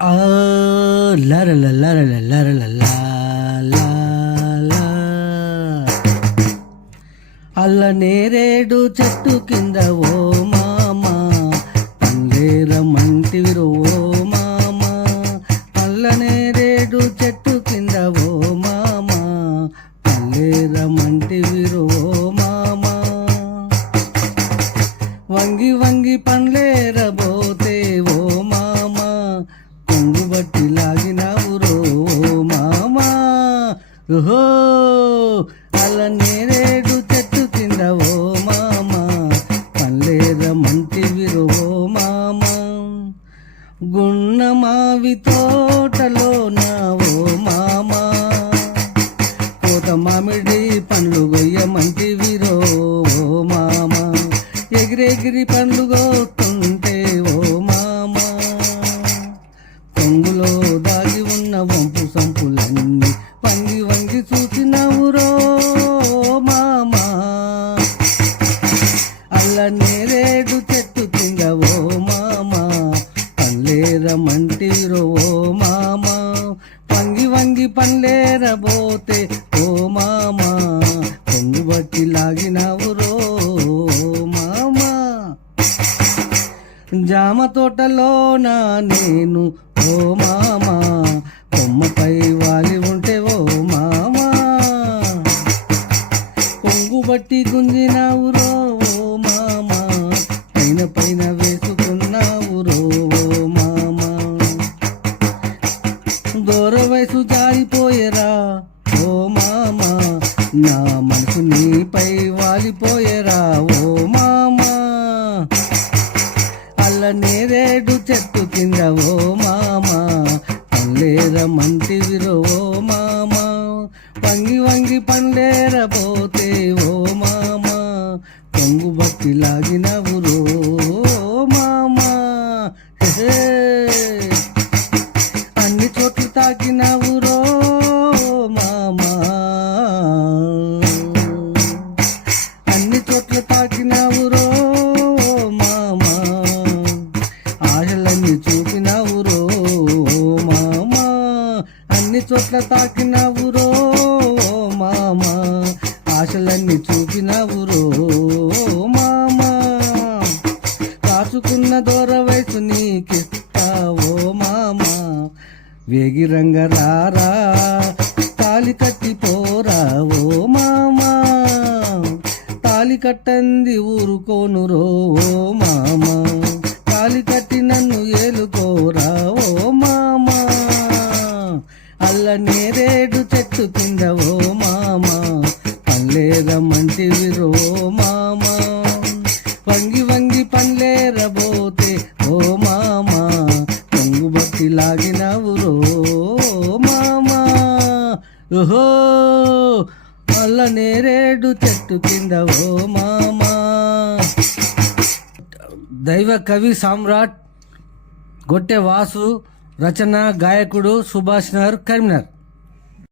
ఆ లరల లరల లరల లా లా లా. అల్ల నేరేడు చెట్టు కింద ఓ మామా పందేరమంటివిరో ఓ మామా. అల్ల నేరేడు చెట్టు కింద ఓ మామా పందేరమంటివిరో ఓ మామా. వంగి వంగి పండ్లేరబోతే ఓ మామా కొంగు బట్టి లాగినావురో మామా. ఓహో అల్ల నేరేడు చెట్టు కింద ఓ మామా పండ్లేరమంటివిరో ఓ మామా. గున్న మావి తోటలోన ఓ మామా కోత మామిడి పండ్లు గొయ్యమంటివిరో ఓ మామా. ఎగిరెగిరి పండ్లు కోస్తుంటే ఓ మామా కొంగులో దాగి ఉన్న వంపు సంపులన్నీ వంగి వంగి చూసినవురో మామా. అల్ల నేరేడు చెట్టు కింద ఓ మామా పండ్లేరమంటివిరో ఓ మామా. వంగి వంగి పండ్లేరబోతే ఓ మామా కొంగు బట్టి లాగినవురో మామా. జామ తోటలోన నేను ఓ మామా కొమ్మపై వాలి ఉంటే ఓ మామా కొంగు బట్టి గుంజినావురో ఓ మామా. పైన పైన వేసుకున్నావురో ఓ మామా. దూర వయసు జారిపోయేరా ఓ మామా నా మనసు నీపై వాలిపోయేరా ఓ మామా. అల్ల నేరేడు చెట్టు కింద ఓ మామా పండ్లేరమంటివిరో ఓ మామా. వంగి వంగి పండ్లేరబోతే ఓ మామా కొంగు బట్టి లాగినవురో మామా. అన్ని చోట్ల తాకినవురో మామా. అన్ని చోట్ల తాకినవురో మామా. ఆశలన్నీ చూపినవురో మామా. అన్ని చోట్ల తాకినవురో మామా. ఆశలన్నీ చూపినవురో మామా. కాచుకున్న దూర వయసు నీకిస్తావో మామా. వేగి రంగరారా తాలి కట్టిపోరా ఓ మామా. తాలి కట్టంది ఊరుకోనురో ఓ మామా. తాలి కట్టి నన్ను ఏలుకోరా ఓ మామా. అల్ల నేరేడు చెట్టు కింద ఓ మామా పండ్లేరమంటివిరో మామా. వంగి వంగి పండ్లేరబోతే ఓ మామా కొంగు బట్టి లాగినవురో మామా. ఓహో అల్ల నేరేడు చెట్టు కింద ఓ మామా. దైవ కవి సామ్రాట్ గొట్టె వాసు, రచన గాయకుడు సుభాష్ నగర్, కరీంనగర్.